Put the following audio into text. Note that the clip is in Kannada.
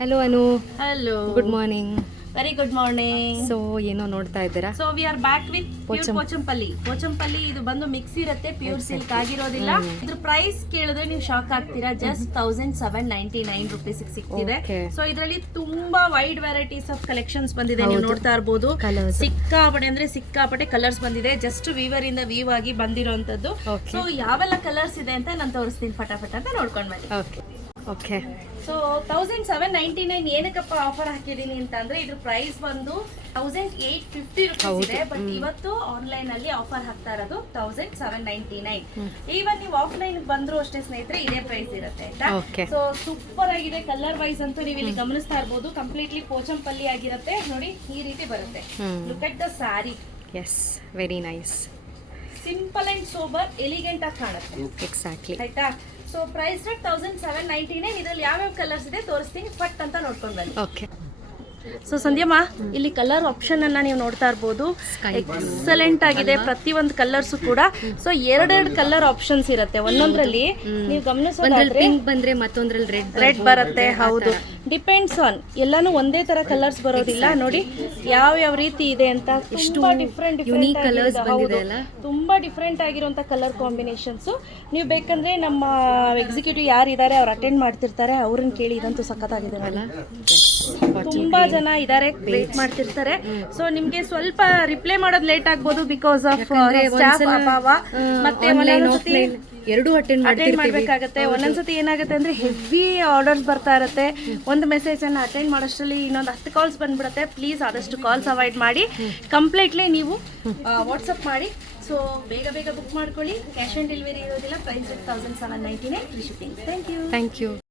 Hello Anu hello good morning very good morning so ಏನೋ ನೋಡ್ತಾ ಇದ್ದೀರಾ? So we are back with pure Pochampally Pochampalli Pochampally ಇದು ಬಂದು ಮಿಕ್ಸ್ ಇರುತ್ತೆ ಪ್ಯೂರ್ ಸಿಲ್ಕ್ ಆಗಿರೋದಿಲ್ಲ. ಇದ್ರ ಪ್ರೈಸ್ ಕೇಳಿದ್ರೆ ನೀವು ಶಾಕ್ ಆಗ್ತೀರಾ? Just thousand seven ninety nine rupees ಸಿಕ್ತಿದೆ. ಸೊ ಇದರಲ್ಲಿ ತುಂಬಾ ವೈಡ್ ವೆರೈಟೀಸ್ ಆಫ್ ಕಲೆಕ್ಷನ್ಸ್ ಬಂದಿದೆ. ನೀವು ನೋಡ್ತಾ ಇರ್ಬೋದು. ಸಿಕ್ಕಾಪಟೆ ಸಿಕ್ಕಾಪಟ್ಟೆ ಅಂದ್ರೆ ಸಿಕ್ಕಾಪಟ್ಟೆ ಕಲರ್ಸ್ ಬಂದಿದೆ. ಜಸ್ಟ್ ವೀವರ್ ಇಂದ ವೀವ್ ಆಗಿ ಬಂದಿರೋಂಥದ್ದು. Okay. ಸೊ ಯಾವೆಲ್ಲ ಕಲರ್ಸ್ ಇದೆ ಅಂತ ನಾನು ತೋರಿಸ್ತೀನಿ. ಫಟಾಫಟ್ ಅಂತ ನೋಡ್ಕೊಂಡ್ ಬನ್ನಿ. Okay so thousand seven ninety nine ಏನಕ್ಕಪ್ಪ ಆಫರ್ ಹಾಕಿದೀನಿ ಅಂತಂದ್ರೆ ಇದ್ರ ಪ್ರೈಸ್ ಬಂದು ತೌಸಂಡ್ ಏಟ್ ಫಿಫ್ಟಿ ರುಪೀಸ್ ಇದೆ. ಬಟ್ ಇವತ್ತು ಆನ್ಲೈನ್ ಅಲ್ಲಿ ಆಫರ್ ಹಾಕ್ತಾ ಇರೋದು thousand seven ninety nine even ನೀವು ಆಫ್ಲೈನ್ ಬಂದ್ರು ಅಷ್ಟೇ ಸ್ನೇಹಿತರೆ ಇದೇ ಪ್ರೈಸ್ ಇರುತ್ತೆ ಆಯ್ತಾ. ಸೊ ಸೂಪರ್ ಆಗಿದೆ ಕಲರ್ ವೈಸ್ ಅಂತೂ ನೀವು ಇಲ್ಲಿ ಗಮನಿಸ್ತಾ ಇರ್ಬೋದು. ಕಂಪ್ಲೀಟ್ಲಿ ಪೋಚಂಪಲ್ಲಿ ಆಗಿರುತ್ತೆ. ನೋಡಿ ಈ ರೀತಿ ಬರುತ್ತೆ. Look at the sari is very nice simple and sober elegant ಆಗಿ ಕಾಣುತ್ತೆ. ಎಕ್ಸಾಕ್ಟ್ಲಿ ಆಯ್ತಾ? So price rate thousand seven ninety nine ಇದ್ರಲ್ಲಿ ಯಾವ್ಯಾವ ಕಲರ್ಸ್ ಇದೆ ತೋರಿಸ್ತೀನಿ. ಫಟ್ ಅಂತ ನೋಡ್ಕೊಂಡು ಬನ್ನಿ. ಓಕೆ ಸೊ ಸಂಧ್ಯಮ್ಮ ಇಲ್ಲಿ ಕಲರ್ ಆಪ್ಷನ್ ಅನ್ನ ನೀವು ನೋಡ್ತಾ ಇರ್ಬೋದು. ಎಕ್ಸಲೆಂಟ್ ಆಗಿದೆ. ಪ್ರತಿ ಒಂದು ಕಲರ್ಸ್ ಕೂಡ. ಸೊ ಎರಡೆರಡು ಕಲರ್ ಆಪ್ಷನ್ಸ್ ಇರುತ್ತೆ. ಒಂದೊಂದ್ರಲ್ಲಿ ನೀವು ಗಮನಿಸೋದಾದ್ರೆ ಪಿಂಕ್ ಬಂದ್ರೆ ಮತ್ತೊಂದ್ರಲ್ಲಿ ರೆಡ್ ರೆಡ್ ಬರುತ್ತೆ. ಹೌದು. ಡಿಪೆಂಡ್ಸ್ ಆನ್ ಎಲ್ಲಾನು ಒಂದೇ ತರ ಕಲರ್ಸ್ ಬರೋದಿಲ್ಲ. ನೋಡಿ ಯಾವ ಯಾವ ರೀತಿ ಇದೆ ಅಂತ ತುಂಬಾ ಡಿಫ್ರೆಂಟ್ ಕಲರ್ಸ್ ಬಂದಿದೆ ಅಲ್ಲ? ತುಂಬಾ ಡಿಫ್ರೆಂಟ್ ಆಗಿರುವಂತ ಕಲರ್ ಕಾಂಬಿನೇಷನ್ಸ್ ನೀವು ಬೇಕಂದ್ರೆ ನಮ್ಮ ಎಕ್ಸಿಕ್ಯೂಟಿವ್ ಯಾರು ಇದ್ದಾರೆ ಅವ್ರು ಅಟೆಂಡ್ ಮಾಡ್ತಿರ್ತಾರೆ. ಅವ್ರನ್ನ ಕೇಳಿ ಇದಂತೂ ಸಖತ್ತಾಗಿದೆ ನೋಡಿ. ತುಂಬಾ ಜನ ಇದಾರೆ ವೇಟ್ ಮಾಡ್ತಿರ್ತಾರೆ. ಸೊ ನಿಮ್ಗೆ ಸ್ವಲ್ಪ ರಿಪ್ಲೈ ಮಾಡೋದು ಲೇಟ್ ಆಗ್ಬೋದು ಬಿಕಾಸ್ ಆಫ್ ಸ್ಟಾಫ್ ಅಭಾವ. ಮತ್ತೆ ಒಂದೊಂದ್ಸತಿ ಆಫ್ಲೈನ್ ಎರಡೂ ಅಟೆಂಡ್ ಅಟೆಂಡ್ ಮಾಡ್ಬೇಕಾಗತ್ತೆ. ಒಂದೊಂದ್ಸತಿ ಏನಾಗುತ್ತೆ ಅಂದ್ರೆ ಹೆವಿ ಆರ್ಡರ್ಸ್ ಬರ್ತಾ ಇರುತ್ತೆ. ಒಂದು ಮೆಸೇಜ್ ಅನ್ನ ಅಟೆಂಡ್ ಮಾಡೋಷ್ಟರಲ್ಲಿ ಇನ್ನೊಂದು ಹತ್ತು ಕಾಲ್ಸ್ ಬಂದ್ಬಿಡುತ್ತೆ. ಪ್ಲೀಸ್ ಆದಷ್ಟು ಕಾಲ್ಸ್ ಅವಾಯ್ಡ್ ಮಾಡಿ. ಕಂಪ್ಲೀಟ್ಲಿ ನೀವು ವಾಟ್ಸಪ್ ಮಾಡಿ. ಸೊ ಬೇಗ ಬೇಗ ಬುಕ್ ಮಾಡ್ಕೊಳ್ಳಿ. ಕ್ಯಾಶ್ ಆನ್ ಡೆಲಿವರಿ ಇರೋದಿಲ್ಲ. Price thousand seven ninety nine free shipping thank you thank you